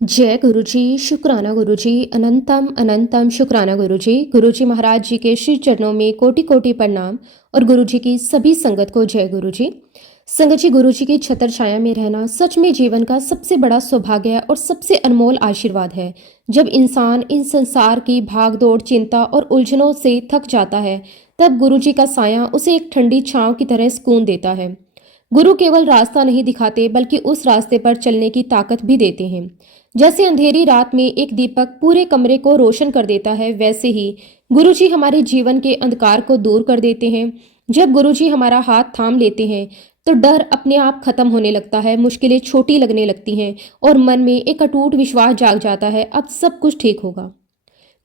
जय गुरुजी, शुक्राना गुरुजी, अनंतम अनंतम शुक्राना गुरुजी। गुरुजी महाराज जी के श्री चरणों में कोटि कोटि प्रणाम और गुरुजी की सभी संगत को जय गुरुजी। संगत जी, गुरुजी की छत्र छाया में रहना सच में जीवन का सबसे बड़ा सौभाग्य और सबसे अनमोल आशीर्वाद है। जब इंसान इन संसार की भागदौड़, चिंता और उलझनों से थक जाता है, तब गुरुजी का साया उसे एक ठंडी छांव की तरह सुकून देता है। गुरु केवल रास्ता नहीं दिखाते, बल्कि उस रास्ते पर चलने की ताकत भी देते हैं। जैसे अंधेरी रात में एक दीपक पूरे कमरे को रोशन कर देता है, वैसे ही गुरुजी हमारे जीवन के अंधकार को दूर कर देते हैं। जब गुरुजी हमारा हाथ थाम लेते हैं, तो डर अपने आप खत्म होने लगता है, मुश्किलें छोटी लगने लगती हैं और मन में एक अटूट विश्वास जाग जाता है, अब सब कुछ ठीक होगा।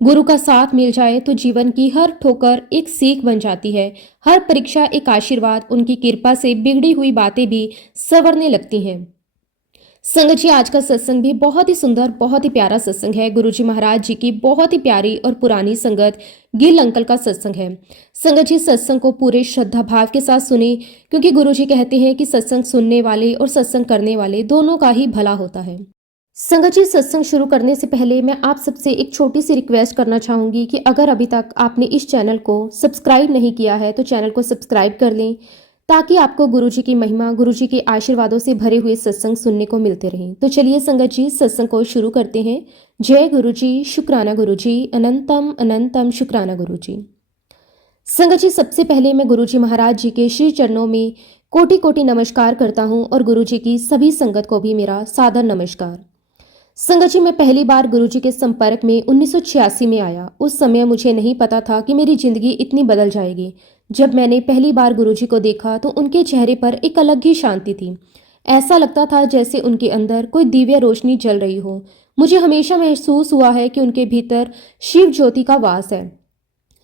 गुरु का साथ मिल जाए तो जीवन की हर ठोकर एक सीख बन जाती है, हर परीक्षा एक आशीर्वाद। उनकी कृपा से बिगड़ी हुई बातें भी संवरने लगती हैं। संगत जी, आज का सत्संग भी बहुत ही सुंदर, बहुत ही प्यारा सत्संग है। गुरुजी महाराज जी की बहुत ही प्यारी और पुरानी संगत गिल अंकल का सत्संग है। संगत जी, सत्संग को पूरे श्रद्धा भाव के साथ सुने, क्योंकि गुरुजी कहते हैं कि सत्संग सुनने वाले और सत्संग करने वाले दोनों का ही भला होता है। संगत जी, सत्संग शुरू करने से पहले मैं आप सबसे एक छोटी सी रिक्वेस्ट करना चाहूंगी कि अगर अभी तक आपने इस चैनल को सब्सक्राइब नहीं किया है तो चैनल को सब्सक्राइब कर लें, ताकि आपको गुरुजी की महिमा, गुरुजी के आशीर्वादों से भरे हुए सत्संग सुनने को मिलते रहें। तो चलिए संगत जी, सत्संग को शुरू करते हैं। जय गुरुजी, शुक्राना गुरुजी, अनंतम अनंतम शुक्राना गुरुजी। संगत जी, सबसे पहले मैं गुरुजी महाराज जी के श्री चरणों में कोटि कोटि नमस्कार करता हूँ और गुरुजी की सभी संगत को भी मेरा सादर नमस्कार। संगत जी, मैं पहली बार गुरुजी के संपर्क में 1986 में आया। उस समय मुझे नहीं पता था कि मेरी जिंदगी इतनी बदल जाएगी। जब मैंने पहली बार गुरुजी को देखा तो उनके चेहरे पर एक अलग ही शांति थी। ऐसा लगता था जैसे उनके अंदर कोई दिव्य रोशनी जल रही हो। मुझे हमेशा महसूस हुआ है कि उनके भीतर शिव ज्योति का वास है।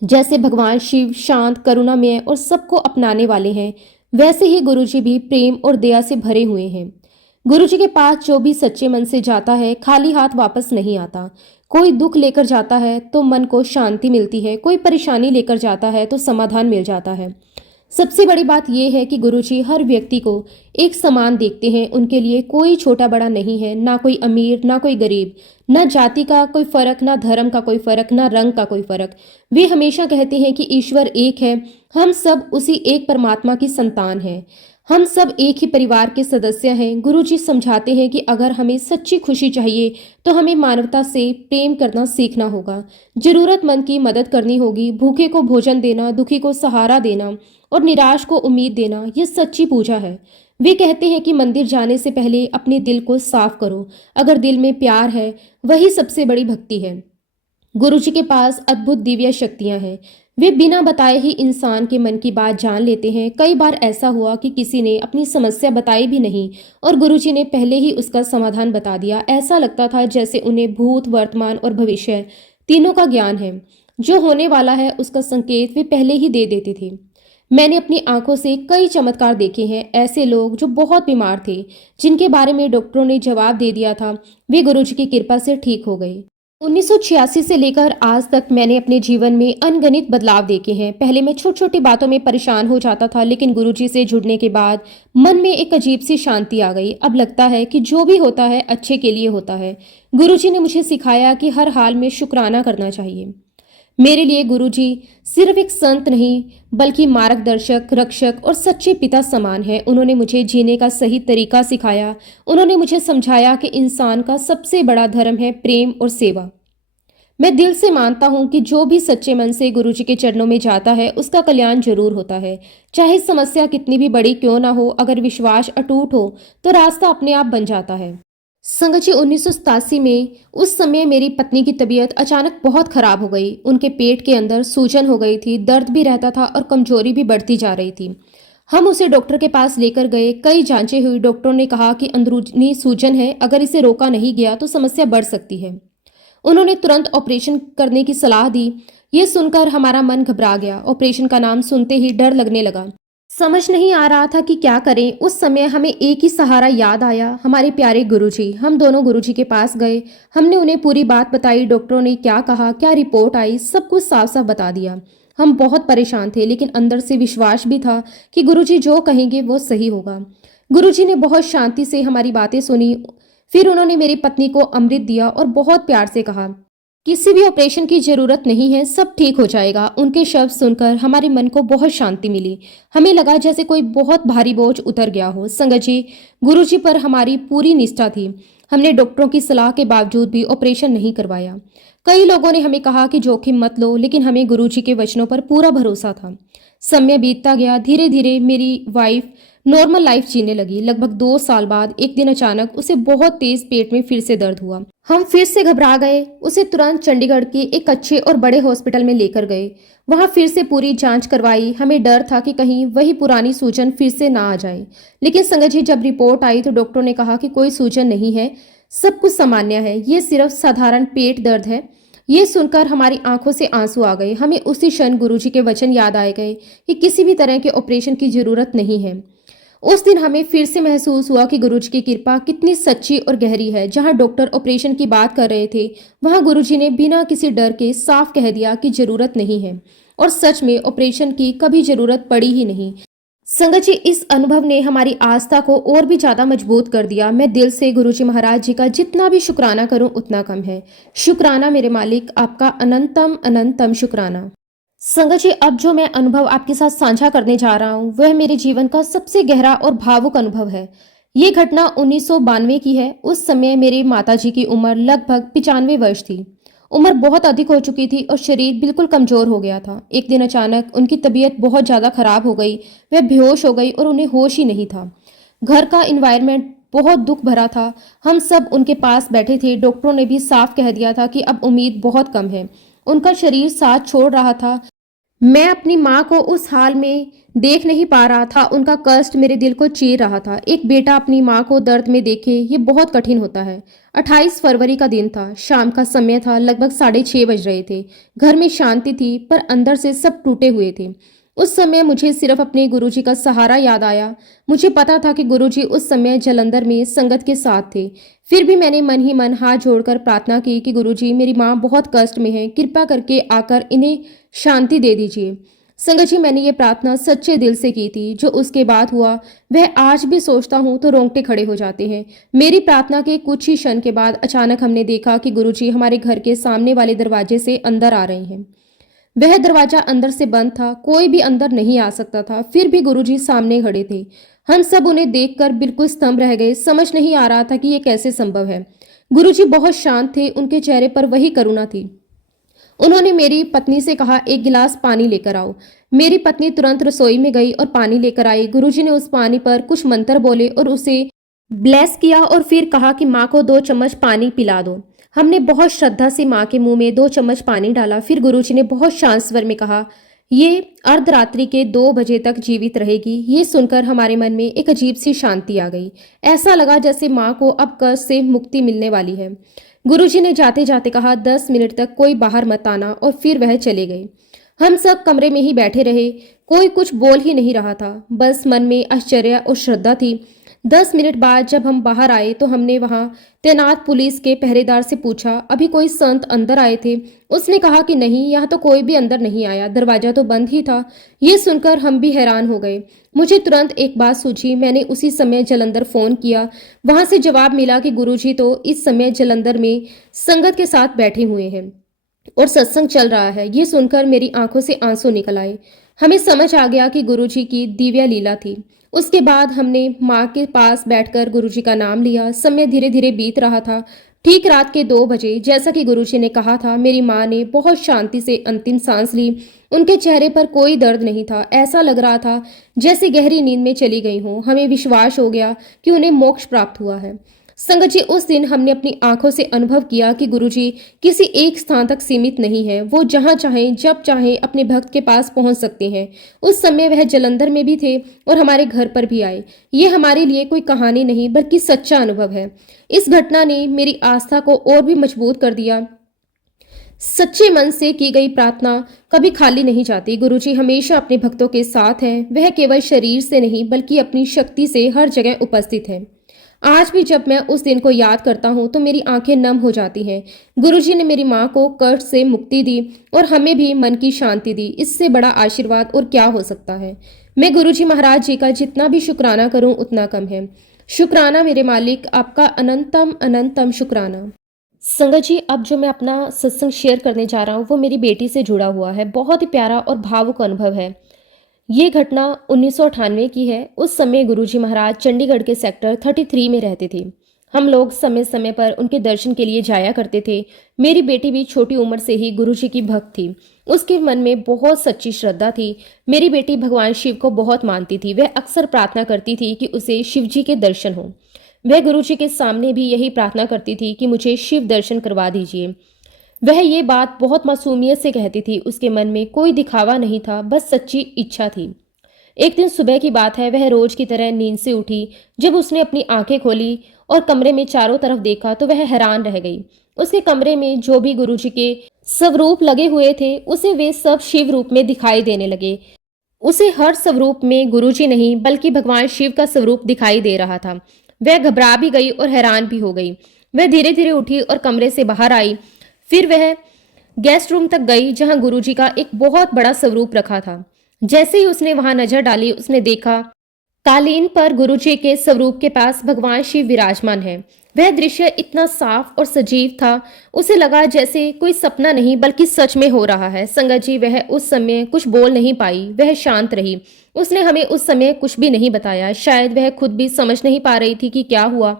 जैसे भगवान शिव शांत, करुणामय और सबको अपनाने वाले हैं, वैसे ही गुरुजी भी प्रेम और दया से भरे हुए हैं। गुरुजी के पास जो भी सच्चे मन से जाता है, खाली हाथ वापस नहीं आता। कोई दुख लेकर जाता है तो मन को शांति मिलती है, कोई परेशानी लेकर जाता है तो समाधान मिल जाता है। सबसे बड़ी बात यह है कि गुरुजी हर व्यक्ति को एक समान देखते हैं। उनके लिए कोई छोटा बड़ा नहीं है, ना कोई अमीर ना कोई गरीब, ना जाति का कोई फर्क, ना धर्म का कोई फर्क, ना रंग का कोई फर्क। वे हमेशा कहते हैं कि ईश्वर एक है, हम सब उसी एक परमात्मा की संतान हैं, हम सब एक ही परिवार के सदस्य हैं। गुरुजी समझाते हैं कि अगर हमें सच्ची खुशी चाहिए तो हमें मानवता से प्रेम करना सीखना होगा, जरूरतमंद की मदद करनी होगी, भूखे को भोजन देना, दुखी को सहारा देना और निराश को उम्मीद देना, यह सच्ची पूजा है। वे कहते हैं कि मंदिर जाने से पहले अपने दिल को साफ करो। अगर दिल में प्यार है, वही सबसे बड़ी भक्ति है। गुरुजी के पास अद्भुत दिव्य शक्तियां हैं। वे बिना बताए ही इंसान के मन की बात जान लेते हैं। कई बार ऐसा हुआ कि किसी ने अपनी समस्या बताई भी नहीं और गुरुजी ने पहले ही उसका समाधान बता दिया। ऐसा लगता था जैसे उन्हें भूत, वर्तमान और भविष्य तीनों का ज्ञान है। जो होने वाला है उसका संकेत वे पहले ही दे देते थे। मैंने अपनी आंखों से कई चमत्कार देखे हैं। ऐसे लोग जो बहुत बीमार थे, जिनके बारे में डॉक्टरों ने जवाब दे दिया था, वे गुरुजी की कृपा से ठीक हो गए। 1986 से लेकर आज तक मैंने अपने जीवन में अनगिनत बदलाव देखे हैं। पहले मैं छोटी छोटी बातों में परेशान हो जाता था, लेकिन गुरुजी से जुड़ने के बाद मन में एक अजीब सी शांति आ गई। अब लगता है कि जो भी होता है अच्छे के लिए होता है। गुरुजी ने मुझे सिखाया कि हर हाल में शुक्राना करना चाहिए। मेरे लिए गुरुजी सिर्फ एक संत नहीं, बल्कि मार्गदर्शक, रक्षक और सच्चे पिता समान है। उन्होंने मुझे जीने का सही तरीका सिखाया। उन्होंने मुझे समझाया कि इंसान का सबसे बड़ा धर्म है प्रेम और सेवा। मैं दिल से मानता हूं कि जो भी सच्चे मन से गुरुजी के चरणों में जाता है, उसका कल्याण जरूर होता है। चाहे समस्या कितनी भी बड़ी क्यों ना हो, अगर विश्वास अटूट हो तो रास्ता अपने आप बन जाता है। संगत जी, 1987 में उस समय मेरी पत्नी की तबीयत अचानक बहुत खराब हो गई। उनके पेट के अंदर सूजन हो गई थी, दर्द भी रहता था और कमजोरी भी बढ़ती जा रही थी। हम उसे डॉक्टर के पास लेकर गए। कई जांचें हुई। डॉक्टरों ने कहा कि अंदरूनी सूजन है, अगर इसे रोका नहीं गया तो समस्या बढ़ सकती है। उन्होंने तुरंत ऑपरेशन करने की सलाह दी। ये सुनकर हमारा मन घबरा गया। ऑपरेशन का नाम सुनते ही डर लगने लगा। समझ नहीं आ रहा था कि क्या करें। उस समय हमें एक ही सहारा याद आया, हमारे प्यारे गुरुजी। हम दोनों गुरुजी के पास गए। हमने उन्हें पूरी बात बताई। डॉक्टरों ने क्या कहा, क्या रिपोर्ट आई, सब कुछ साफ साफ बता दिया। हम बहुत परेशान थे, लेकिन अंदर से विश्वास भी था कि गुरुजी जो कहेंगे वो सही होगा। गुरुजी ने बहुत शांति से हमारी बातें सुनी। फिर उन्होंने मेरी पत्नी को अमृत दिया और बहुत प्यार से कहा, किसी भी ऑपरेशन की जरूरत नहीं है, सब ठीक हो जाएगा। उनके शब्द सुनकर हमारे मन को बहुत शांति मिली। हमें लगा जैसे कोई बहुत भारी बोझ उतर गया हो। संगत जी, गुरुजी पर हमारी पूरी निष्ठा थी। हमने डॉक्टरों की सलाह के बावजूद भी ऑपरेशन नहीं करवाया। कई लोगों ने हमें कहा कि जोखिम मत लो, लेकिन हमें गुरुजी के वचनों पर पूरा भरोसा था। समय बीतता गया। धीरे धीरे मेरी वाइफ नॉर्मल लाइफ जीने लगी। लगभग 2 साल बाद एक दिन अचानक उसे बहुत तेज पेट में फिर से दर्द हुआ। हम फिर से घबरा गए। उसे तुरंत चंडीगढ़ के एक अच्छे और बड़े हॉस्पिटल में लेकर गए। वहां फिर से पूरी जांच करवाई। हमें डर था कि कहीं वही पुरानी सूजन फिर से ना आ जाए, लेकिन संगत जी, जब रिपोर्ट आई तो डॉक्टरों ने कहा कि कोई सूजन नहीं है, सब कुछ सामान्य है, ये सिर्फ साधारण पेट दर्द है। ये सुनकर हमारी आंखों से आंसू आ गए। हमें उसी क्षण गुरुजी के वचन याद आए गए कि किसी भी तरह के ऑपरेशन की जरूरत नहीं है। उस दिन हमें फिर से महसूस हुआ कि गुरुजी की कृपा कितनी सच्ची और गहरी है। जहां डॉक्टर ऑपरेशन की बात कर रहे थे, वहां गुरुजी ने बिना किसी डर के साफ कह दिया कि जरूरत नहीं है, और सच में ऑपरेशन की कभी जरूरत पड़ी ही नहीं। संगत जी, इस अनुभव ने हमारी आस्था को और भी ज्यादा मजबूत कर दिया। मैं दिल से गुरुजी महाराज जी का जितना भी शुक्राना करूं उतना कम है। शुक्राना मेरे मालिक, आपका अनंतम अनंतम शुक्राना। संगत जी, अब जो मैं अनुभव आपके साथ साझा करने जा रहा हूँ वह मेरे जीवन का सबसे गहरा और भावुक अनुभव है। ये घटना 1992 की है। उस समय मेरे माताजी की उम्र लगभग 95 वर्ष थी। उम्र बहुत अधिक हो चुकी थी और शरीर बिल्कुल कमजोर हो गया था। एक दिन अचानक उनकी तबीयत बहुत ज्यादा खराब हो गई। वह बेहोश हो गई और उन्हें होश ही नहीं था। घर का इन्वायरमेंट बहुत दुख भरा था। हम सब उनके पास बैठे थे। डॉक्टरों ने भी साफ कह दिया था कि अब उम्मीद बहुत कम है। उनका शरीर साथ छोड़ रहा था। मैं अपनी माँ को उस हाल में देख नहीं पा रहा था। उनका कष्ट मेरे दिल को चीर रहा था। एक बेटा अपनी माँ को दर्द में देखे, ये बहुत कठिन होता है। 28 फरवरी का दिन था। शाम का समय था। लगभग 6:30 बज रहे थे। घर में शांति थी, पर अंदर से सब टूटे हुए थे। उस समय मुझे सिर्फ अपने गुरुजी का सहारा याद आया। मुझे पता था कि गुरुजी उस समय जलंधर में संगत के साथ थे। फिर भी मैंने मन ही मन हाथ जोड़कर प्रार्थना की कि गुरुजी, मेरी माँ बहुत कष्ट में है, कृपा करके आकर इन्हें शांति दे दीजिए। संगत जी, मैंने ये प्रार्थना सच्चे दिल से की थी। जो उसके बाद हुआ वह आज भी सोचता हूँ तो रोंगटे खड़े हो जाते हैं। मेरी प्रार्थना के कुछ ही क्षण के बाद अचानक हमने देखा कि गुरुजी हमारे घर के सामने वाले दरवाजे से अंदर आ रहे हैं। वह दरवाजा अंदर से बंद था, कोई भी अंदर नहीं आ सकता था। फिर भी गुरुजी सामने खड़े थे। हम सब उन्हें देखकर बिल्कुल स्तंभ रह गए। समझ नहीं आ रहा था कि यह कैसे संभव है। गुरुजी बहुत शांत थे। उनके चेहरे पर वही करुणा थी। उन्होंने मेरी पत्नी से कहा, एक गिलास पानी लेकर आओ। मेरी पत्नी तुरंत रसोई में गई और पानी लेकर आई। गुरुजी ने उस पानी पर कुछ मंत्र बोले और उसे ब्लेस किया और फिर कहा कि माँ को 2 चम्मच पानी पिला दो। हमने बहुत श्रद्धा से माँ के मुंह में 2 चम्मच पानी डाला। फिर गुरुजी ने बहुत शांत स्वर में कहा, ये अर्धरात्रि के 2 बजे तक जीवित रहेगी। ये सुनकर हमारे मन में एक अजीब सी शांति आ गई। ऐसा लगा जैसे माँ को अब कष्ट से मुक्ति मिलने वाली है। गुरुजी ने जाते जाते कहा, 10 मिनट तक कोई बाहर मत आना, और फिर वह चले गए। हम सब कमरे में ही बैठे रहे। कोई कुछ बोल ही नहीं रहा था, बस मन में आश्चर्य और श्रद्धा थी। 10 मिनट बाद जब हम बाहर आए तो हमने वहां तैनात पुलिस के पहरेदार से पूछा, अभी कोई संत अंदर आए थे? उसने कहा कि नहीं, यहाँ तो कोई भी अंदर नहीं आया, दरवाजा तो बंद ही था। ये सुनकर हम भी हैरान हो गए। मुझे तुरंत एक बात सूझी। मैंने उसी समय जलंधर फोन किया। वहां से जवाब मिला कि गुरुजी तो इस समय जलंधर में संगत के साथ बैठे हुए हैं और सत्संग चल रहा है। ये सुनकर मेरी आंखों से आंसू निकल आए। हमें समझ आ गया कि गुरुजी की दिव्य लीला थी। उसके बाद हमने माँ के पास बैठकर गुरुजी का नाम लिया। समय धीरे धीरे बीत रहा था। ठीक रात के 2 बजे, जैसा कि गुरुजी ने कहा था, मेरी माँ ने बहुत शांति से अंतिम सांस ली। उनके चेहरे पर कोई दर्द नहीं था। ऐसा लग रहा था जैसे गहरी नींद में चली गई हों। हमें विश्वास हो गया कि उन्हें मोक्ष प्राप्त हुआ है। संगत जी, उस दिन हमने अपनी आंखों से अनुभव किया कि गुरुजी किसी एक स्थान तक सीमित नहीं है। वो जहां चाहें जब चाहें अपने भक्त के पास पहुंच सकते हैं। उस समय वह जलंधर में भी थे और हमारे घर पर भी आए। ये हमारे लिए कोई कहानी नहीं बल्कि सच्चा अनुभव है। इस घटना ने मेरी आस्था को और भी मजबूत कर दिया। सच्चे मन से की गई प्रार्थना कभी खाली नहीं जाती। गुरुजी हमेशा अपने भक्तों के साथ हैं। वह केवल शरीर से नहीं बल्कि अपनी शक्ति से हर जगह उपस्थित है। आज भी जब मैं उस दिन को याद करता हूँ तो मेरी आंखें नम हो जाती हैं। गुरुजी ने मेरी माँ को कष्ट से मुक्ति दी और हमें भी मन की शांति दी। इससे बड़ा आशीर्वाद और क्या हो सकता है। मैं गुरुजी महाराज जी का जितना भी शुक्राना करूँ उतना कम है। शुक्राना मेरे मालिक, आपका अनंतम अनंतम शुक्राना। संगत जी, अब जो मैं अपना सत्संग शेयर करने जा रहा हूँ वो मेरी बेटी से जुड़ा हुआ है। बहुत ही प्यारा और भावुक अनुभव है। ये घटना 1998 की है। उस समय गुरुजी महाराज चंडीगढ़ के सेक्टर 33 में रहते थे। हम लोग समय समय पर उनके दर्शन के लिए जाया करते थे। मेरी बेटी भी छोटी उम्र से ही गुरुजी की भक्त थी। उसके मन में बहुत सच्ची श्रद्धा थी। मेरी बेटी भगवान शिव को बहुत मानती थी। वह अक्सर प्रार्थना करती थी कि उसे शिव जी के दर्शन हो। वह गुरुजी के सामने भी यही प्रार्थना करती थी कि मुझे शिव दर्शन करवा दीजिए। वह ये बात बहुत मासूमियत से कहती थी। उसके मन में कोई दिखावा नहीं था, बस सच्ची इच्छा थी। एक दिन सुबह की बात है, वह रोज की तरह नींद से उठी। जब उसने अपनी आंखें खोली और कमरे में चारों तरफ देखा तो वह हैरान रह गई। उसके कमरे में जो भी गुरुजी के स्वरूप लगे हुए थे उसे वे सब शिव रूप में दिखाई देने लगे। उसे हर स्वरूप में गुरुजी नहीं बल्कि भगवान शिव का स्वरूप दिखाई दे रहा था। वह घबरा भी गई और हैरान भी हो गई। वह धीरे धीरे उठी और कमरे से बाहर आई। फिर वह गेस्ट रूम तक गई जहां गुरुजी का एक बहुत बड़ा स्वरूप रखा था। जैसे ही उसने वहां नजर डाली उसने देखा कालीन पर गुरुजी के स्वरूप के पास भगवान शिव विराजमान है। वह दृश्य इतना साफ और सजीव था, उसे लगा जैसे कोई सपना नहीं बल्कि सच में हो रहा है। संगत जी, वह उस समय कुछ बोल नहीं पाई, वह शांत रही। उसने हमें उस समय कुछ भी नहीं बताया। शायद वह खुद भी समझ नहीं पा रही थी कि क्या हुआ।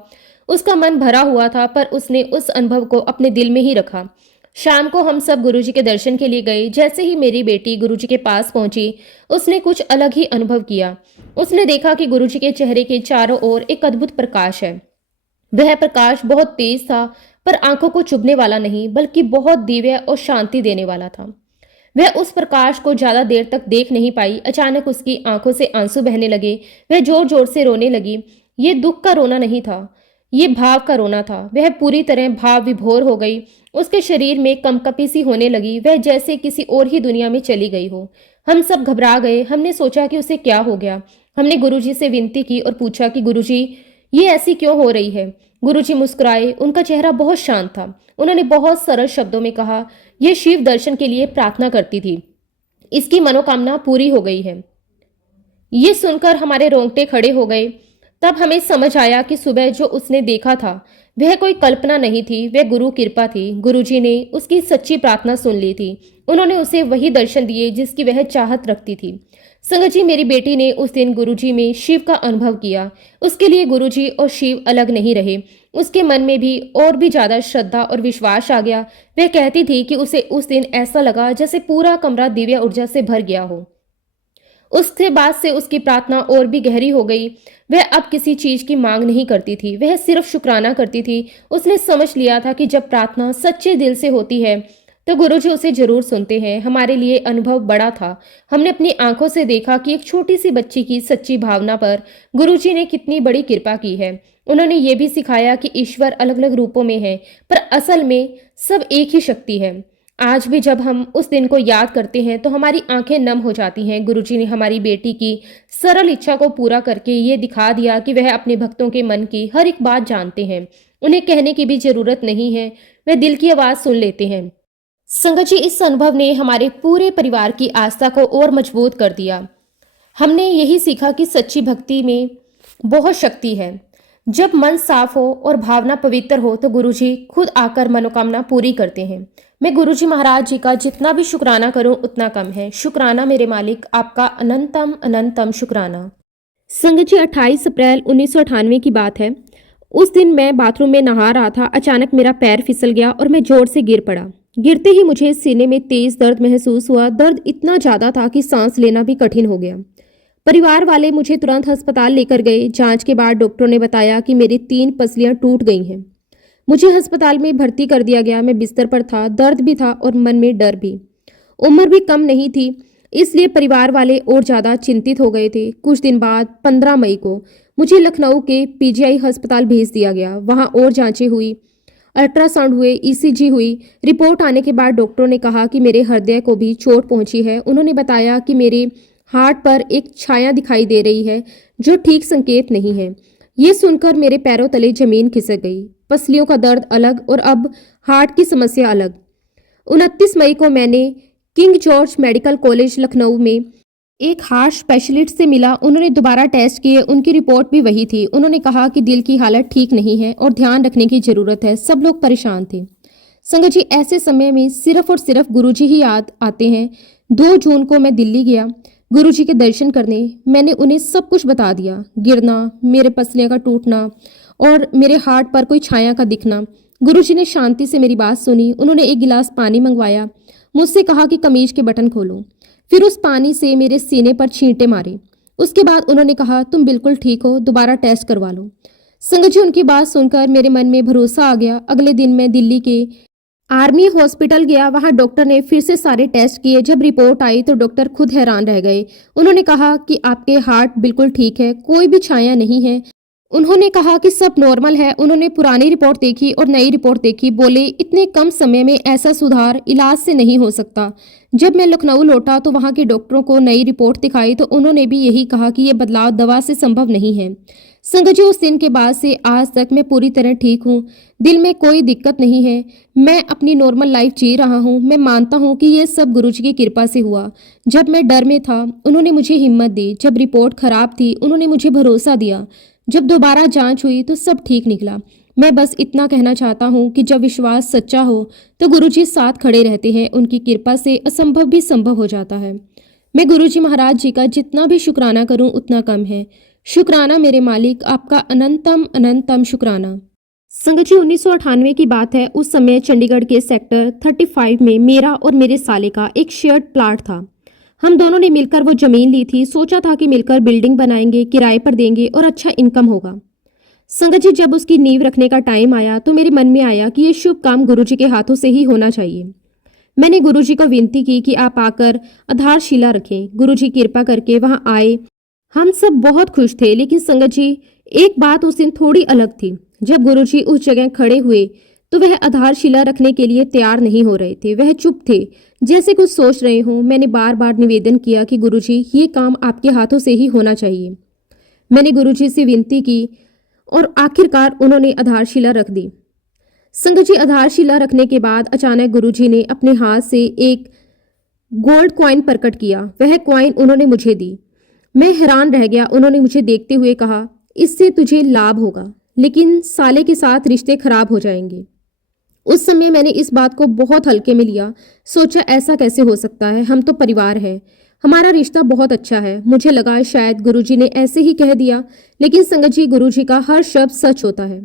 उसका मन भरा हुआ था पर उसने उस अनुभव को अपने दिल में ही रखा। शाम को हम सब गुरुजी के दर्शन के लिए गए। जैसे ही मेरी बेटी गुरुजी के पास पहुंची उसने कुछ अलग ही अनुभव किया। उसने देखा कि गुरुजी के चेहरे के चारों ओर एक अद्भुत प्रकाश है। वह प्रकाश बहुत तेज था पर आंखों को चुभने वाला नहीं बल्कि बहुत दिव्य और शांति देने वाला था। वह उस प्रकाश को ज्यादा देर तक देख नहीं पाई। अचानक उसकी आंखों से आंसू बहने लगे। वह जोर जोर से रोने लगी। ये दुख का रोना नहीं था, ये भाव का रोना था। वह पूरी तरह भाव विभोर हो गई। उसके शरीर में कंपकपी सी होने लगी। वह जैसे किसी और ही दुनिया में चली गई हो। हम सब घबरा गए। हमने सोचा कि उसे क्या हो गया। हमने गुरुजी से विनती की और पूछा कि गुरुजी, ये ऐसी क्यों हो रही है। गुरुजी मुस्कुराए। उनका चेहरा बहुत शांत था। उन्होंने बहुत सरल शब्दों में कहा, यह शिव दर्शन के लिए प्रार्थना करती थी, इसकी मनोकामना पूरी हो गई है। ये सुनकर हमारे रोंगटे खड़े हो गए। तब हमें समझ आया कि सुबह जो उसने देखा था वह कोई कल्पना नहीं थी, वह गुरु कृपा थी। गुरुजी ने उसकी सच्ची प्रार्थना सुन ली थी। उन्होंने उसे वही दर्शन दिए जिसकी वह चाहत रखती थी। संगत जी, मेरी बेटी ने उस दिन गुरुजी में शिव का अनुभव किया। उसके लिए गुरुजी और शिव अलग नहीं रहे। उसके मन में भी और भी ज्यादा श्रद्धा और विश्वास आ गया। वह कहती थी कि उसे उस दिन ऐसा लगा जैसे पूरा कमरा दिव्य ऊर्जा से भर गया हो। उसके बाद से उसकी प्रार्थना और भी गहरी हो गई। वह अब किसी चीज की मांग नहीं करती थी, वह सिर्फ शुक्राना करती थी। उसने समझ लिया था कि जब प्रार्थना सच्चे दिल से होती है तो गुरुजी उसे जरूर सुनते हैं। हमारे लिए अनुभव बड़ा था। हमने अपनी आंखों से देखा कि एक छोटी सी बच्ची की सच्ची भावना पर गुरुजी ने कितनी बड़ी कृपा की है। उन्होंने ये भी सिखाया कि ईश्वर अलग अलग रूपों में है पर असल में सब एक ही शक्ति है। आज भी जब हम उस दिन को याद करते हैं तो हमारी आंखें नम हो जाती हैं। गुरुजी ने हमारी बेटी की सरल इच्छा को पूरा करके ये दिखा दिया कि वह अपने भक्तों के मन की हर एक बात जानते हैं। उन्हें कहने की भी जरूरत नहीं है, वह दिल की आवाज सुन लेते हैं। संगत जी, इस अनुभव ने हमारे पूरे परिवार की आस्था को और मजबूत कर दिया। हमने यही सीखा कि सच्ची भक्ति में बहुत शक्ति है। जब मन साफ हो और भावना पवित्र हो तो गुरुजी खुद आकर मनोकामना पूरी करते हैं। मैं गुरुजी महाराज जी का जितना भी शुक्राना करूं उतना कम है। शुक्राना मेरे मालिक, आपका अनंतम अनंतम शुक्राना। संगत जी, 28 अप्रैल 1998 की बात है। उस दिन मैं बाथरूम में नहा रहा था। अचानक मेरा पैर फिसल गया और मैं जोर से गिर पड़ा। गिरते ही मुझे सीने में तेज दर्द महसूस हुआ। दर्द इतना ज्यादा था कि सांस लेना भी कठिन हो गया। परिवार वाले मुझे तुरंत अस्पताल लेकर गए। जांच के बाद डॉक्टरों ने बताया कि मेरी 3 पसलियां टूट गई हैं। मुझे अस्पताल में भर्ती कर दिया गया। मैं बिस्तर पर था, दर्द भी था और मन में डर भी। उम्र भी कम नहीं थी, इसलिए परिवार वाले और ज़्यादा चिंतित हो गए थे। कुछ दिन बाद 15 मई को मुझे लखनऊ के पीजीआई अस्पताल भेज दिया गया। वहाँ और जांचें हुई, अल्ट्रासाउंड हुए, ईसीजी हुई। रिपोर्ट आने के बाद डॉक्टरों ने कहा कि मेरे हृदय को भी चोट पहुंची है। उन्होंने बताया कि मेरे हार्ट पर एक छाया दिखाई दे रही है जो ठीक संकेत नहीं है। ये सुनकर मेरे पैरों तले जमीन खिसक गई। पसलियों का दर्द अलग और अब हार्ट की समस्या अलग। 29 मई को मैंने king George medical college Lucknow में एक हार्ट स्पेशलिस्ट से मिला, उन्होंने दोबारा टेस्ट किए, उनकी रिपोर्ट भी वही थी। उन्होंने कहा कि दिल की हालत ठीक नहीं है और ध्यान रखने की जरूरत है। सब लोग परेशान थे। संगत जी, ऐसे समय में सिर्फ और सिर्फ गुरुजी ही याद आते हैं। 2 जून को मैं दिल्ली गया गुरुजी के दर्शन करने। मैंने उन्हें सब कुछ बता दिया, गिरना, मेरे पसलियों का टूटना और मेरे हार्ट पर कोई छाया का दिखना। गुरुजी ने शांति से मेरी बात सुनी। उन्होंने एक गिलास पानी मंगवाया, मुझसे कहा कि कमीज के बटन खोलो, फिर उस पानी से मेरे सीने पर छींटे मारे। उसके बाद उन्होंने कहा, तुम बिल्कुल ठीक हो, दोबारा टेस्ट करवा लो। संगत जी, उनकी बात सुनकर मेरे मन में भरोसा आ गया। अगले दिन मैं दिल्ली के आर्मी हॉस्पिटल गया। वहां डॉक्टर ने फिर से सारे टेस्ट किए। जब रिपोर्ट आई तो डॉक्टर खुद हैरान रह गए। उन्होंने कहा कि आपके हार्ट बिल्कुल ठीक है, कोई भी छाया नहीं है। उन्होंने कहा कि सब नॉर्मल है। उन्होंने पुरानी रिपोर्ट देखी और नई रिपोर्ट देखी। बोले, इतने कम समय में ऐसा सुधार इलाज से नहीं हो सकता। जब मैं लखनऊ लौटा तो वहां के डॉक्टरों को नई रिपोर्ट दिखाई तो उन्होंने भी यही कहा कि ये बदलाव दवा से संभव नहीं है। संगत जी, उस दिन के बाद से आज तक मैं पूरी तरह ठीक हूँ। दिल में कोई दिक्कत नहीं है। मैं अपनी नॉर्मल लाइफ जी रहा हूँ। मैं मानता हूँ कि ये सब गुरुजी की कृपा से हुआ। जब मैं डर में था उन्होंने मुझे हिम्मत दी। जब रिपोर्ट खराब थी उन्होंने मुझे भरोसा दिया। जब दोबारा जांच हुई तो सब ठीक निकला। मैं बस इतना कहना चाहता हूँ कि जब विश्वास सच्चा हो तो गुरुजी साथ खड़े रहते हैं। उनकी कृपा से असंभव भी संभव हो जाता है। मैं गुरुजी महाराज जी का जितना भी शुक्राना करूँ उतना कम है। शुक्राना मेरे मालिक, आपका अनंतम अनंतम शुक्राना। संगत जी, 1998 की बात है। उस समय चंडीगढ़ के सेक्टर 35 में मेरा और मेरे साले का एक शेयर्ड प्लाट था। हम दोनों ने मिलकर वो जमीन ली थी। सोचा था कि मिलकर बिल्डिंग बनाएंगे, किराए पर देंगे और अच्छा इनकम होगा। संगत जी, जब उसकी नींव रखने का टाइम आया तो मेरे मन में आया कि ये शुभ काम गुरुजी के हाथों से ही होना चाहिए। मैंने गुरुजी को विनती की कि आप आकर आधारशिला रखें। गुरुजी कृपा करके वहां आए। हम सब बहुत खुश थे। लेकिन संगत जी, एक बात उस दिन थोड़ी अलग थी। जब गुरुजी उस जगह खड़े हुए तो वह आधारशिला रखने के लिए तैयार नहीं हो रहे थे। वह चुप थे, जैसे कुछ सोच रहे हों। मैंने बार बार निवेदन किया कि गुरुजी, ये काम आपके हाथों से ही होना चाहिए। मैंने गुरुजी से विनती की और आखिरकार उन्होंने आधारशिला रख दी। संगत जी, आधारशिला रखने के बाद अचानक गुरुजी ने अपने हाथ से एक गोल्ड कॉइन प्रकट किया। वह कॉइन उन्होंने मुझे दी। मैं हैरान रह गया। उन्होंने मुझे देखते हुए कहा, इससे तुझे लाभ होगा, लेकिन साले के साथ रिश्ते खराब हो जाएंगे। उस समय मैंने इस बात को बहुत हल्के में लिया। सोचा, ऐसा कैसे हो सकता है, हम तो परिवार है, हमारा रिश्ता बहुत अच्छा है। मुझे लगा शायद गुरुजी ने ऐसे ही कह दिया। लेकिन संगत जी, गुरुजी का हर शब्द सच होता है।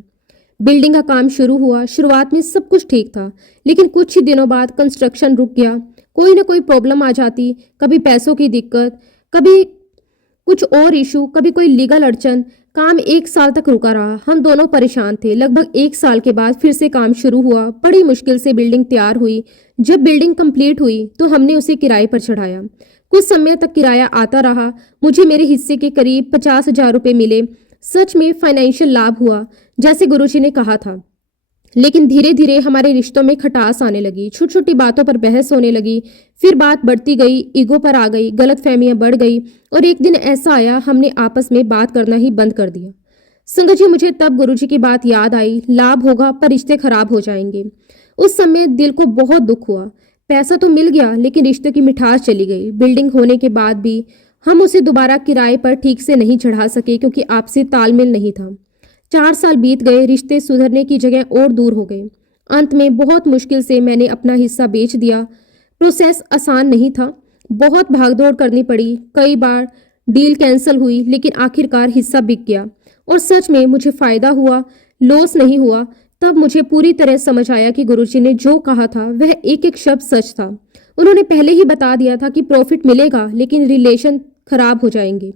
बिल्डिंग का काम शुरू हुआ। शुरुआत में सब कुछ ठीक था, लेकिन कुछ ही दिनों बाद कंस्ट्रक्शन रुक गया। कोई ना कोई प्रॉब्लम आ जाती, कभी पैसों की दिक्कत, कभी कुछ और इशू, कभी कोई लीगल अड़चन। काम 1 साल तक रुका रहा। हम दोनों परेशान थे। लगभग 1 साल के बाद फिर से काम शुरू हुआ। बड़ी मुश्किल से बिल्डिंग तैयार हुई। जब बिल्डिंग कंप्लीट हुई तो हमने उसे किराए पर चढ़ाया। कुछ समय तक किराया आता रहा। मुझे मेरे हिस्से के करीब 50,000 रुपये मिले। सच में फाइनेंशियल लाभ हुआ, जैसे गुरुजी ने कहा था। लेकिन धीरे धीरे हमारे रिश्तों में खटास आने लगी। छोटी छोटी बातों पर बहस होने लगी। फिर बात बढ़ती गई, ईगो पर आ गई, गलतफहमियां बढ़ गई और एक दिन ऐसा आया, हमने आपस में बात करना ही बंद कर दिया। संगत जी, मुझे तब गुरुजी की बात याद आई, लाभ होगा पर रिश्ते खराब हो जाएंगे। उस समय दिल को बहुत दुख हुआ। पैसा तो मिल गया, लेकिन रिश्ते की मिठास चली गई। बिल्डिंग होने के बाद भी हम उसे दोबारा किराए पर ठीक से नहीं चढ़ा सके, क्योंकि आपसी तालमेल नहीं था। 4 साल बीत गए, रिश्ते सुधरने की जगह और दूर हो गए। अंत में बहुत मुश्किल से मैंने अपना हिस्सा बेच दिया। प्रोसेस आसान नहीं था, बहुत भागदौड़ करनी पड़ी। कई बार डील कैंसिल हुई, लेकिन आखिरकार हिस्सा बिक गया। और सच में मुझे फायदा हुआ, लॉस नहीं हुआ। तब मुझे पूरी तरह समझ आया कि गुरुजी ने जो कहा था वह एक एक शब्द सच था। उन्होंने पहले ही बता दिया था कि प्रॉफिट मिलेगा, लेकिन रिलेशन खराब हो जाएंगे।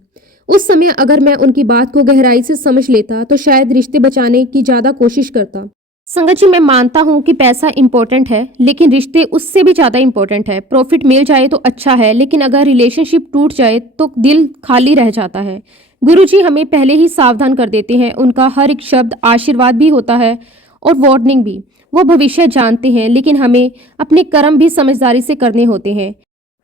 उस समय अगर मैं उनकी बात को गहराई से समझ लेता तो शायद रिश्ते बचाने की ज्यादा कोशिश करता। संगत जी, मैं मानता हूँ कि पैसा इंपॉर्टेंट है, लेकिन रिश्ते उससे भी ज्यादा इंपॉर्टेंट है। प्रॉफिट मिल जाए तो अच्छा है, लेकिन अगर रिलेशनशिप टूट जाए तो दिल खाली रह जाता है। गुरुजी हमें पहले ही सावधान कर देते हैं। उनका हर एक शब्द आशीर्वाद भी होता है और वार्निंग भी। वो भविष्य जानते हैं, लेकिन हमें अपने कर्म भी समझदारी से करने होते हैं।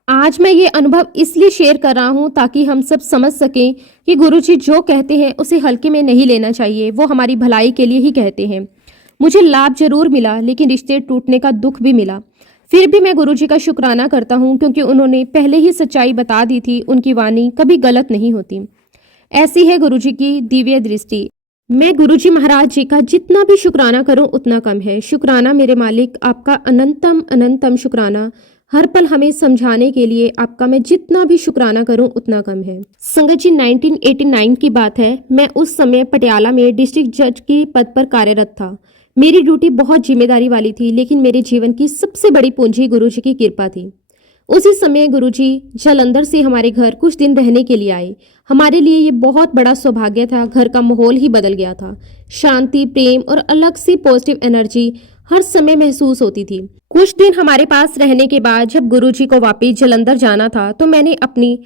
आज मैं ये अनुभव इसलिए शेयर कर रहा हूँ ताकि हम सब समझ सकें कि गुरुजी जो कहते हैं उसे हल्के में नहीं लेना चाहिए। वो हमारी भलाई के लिए ही कहते हैं। मुझे लाभ जरूर मिला, लेकिन रिश्ते टूटने का दुख भी मिला। फिर भी मैं गुरुजी का शुक्राना करता हूँ क्योंकि उन्होंने पहले ही सच्चाई बता दी थी, उनकी वाणी कभी गलत नहीं होती। ऐसी है गुरुजी की दिव्य दृष्टि। मैं गुरुजी महाराज जी का जितना भी शुक्राना करूं उतना कम है। शुक्राना मेरे मालिक, आपका अनंतम अनंतम शुक्राना। हर पल हमें समझाने के लिए आपका मैं जितना भी शुक्राना करूं उतना कम है। संगत जी, 1989 की बात है। मैं उस समय पटियाला में डिस्ट्रिक्ट जज के पद पर कार्यरत था। मेरी ड्यूटी बहुत जिम्मेदारी वाली थी, लेकिन मेरे जीवन की सबसे बड़ी पूंजी गुरुजी की कृपा थी। उसी समय गुरुजी जालंधर से हमारे घर कुछ दिन रहने के लिए आए। हमारे लिए ये बहुत बड़ा सौभाग्य था। घर का माहौल ही बदल गया था। शांति, प्रेम और अलग सी पॉजिटिव एनर्जी हर समय महसूस होती थी। कुछ दिन हमारे पास रहने के बाद जब गुरुजी को वापस जालंधर जाना था तो मैंने अपनी